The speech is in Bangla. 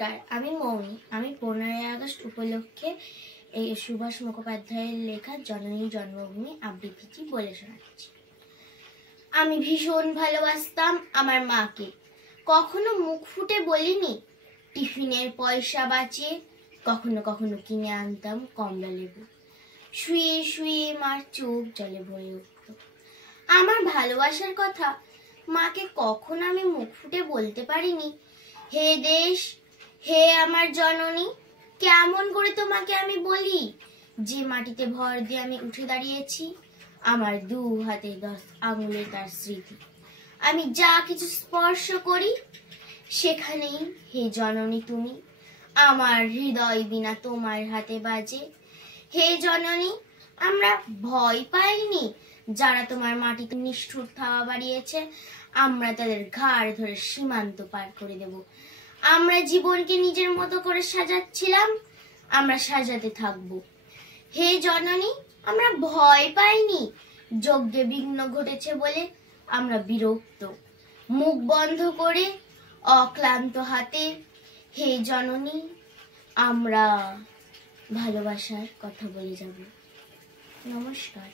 নমস্কার, আমি মৌনি। আমি 15ই আগস্ট উপলক্ষে এই সুভাষ মুখোপাধ্যায়ের লেখা জননী জন্মভূমি আবৃত্তিটি বলে শোনাচ্ছি। আমি ভীষণ ভালোবাসতাম আমার মাকে। কখনো মুখ ফুটে বলিনি টিফিনের পয়সা বাঁচিয়ে। কখনো কখনো কিনে আনতাম কমলা লেবু। শুয়ে শুয়ে মার চোখ জলে ভরে উঠত। আমার ভালোবাসার কথা মাকে কখনো আমি মুখ ফুটে বলতে পারিনি। হে দেশ, হে আমার জননী, কেমন করে তোমাকে আমি বলি যে মাটিতে ভর দিয়ে আমি উঠে দাঁড়িয়েছি। আমার 2 হাতে 10 আঙুলে তার স্মৃতি। আমি যা কিছু স্পর্শ করি সেখানেই হে জননী তুমি। আমার হৃদয় বিনা তোমার হাতে বাজে। হে জননী, আমরা ভয় পাইনি যারা তোমার মাটিতে নিষ্ঠুর থাবা বাড়িয়েছে। আমরা তাদের ঘাড় ধরে সীমান্ত পার করে দেব। আমরা জীবনকে নিজের মতো করে সাজাচ্ছিলাম, আমরা সাজাতে থাকবো। হে জননী, আমরা ভয় পাইনি যজ্ঞে বিঘ্ন ঘটেছে বলে। আমরা বিরক্ত, মুখ বন্ধ করে অক্লান্ত হাতে হে জননী আমরা ভালোবাসার কথা বলে যাব। নমস্কার।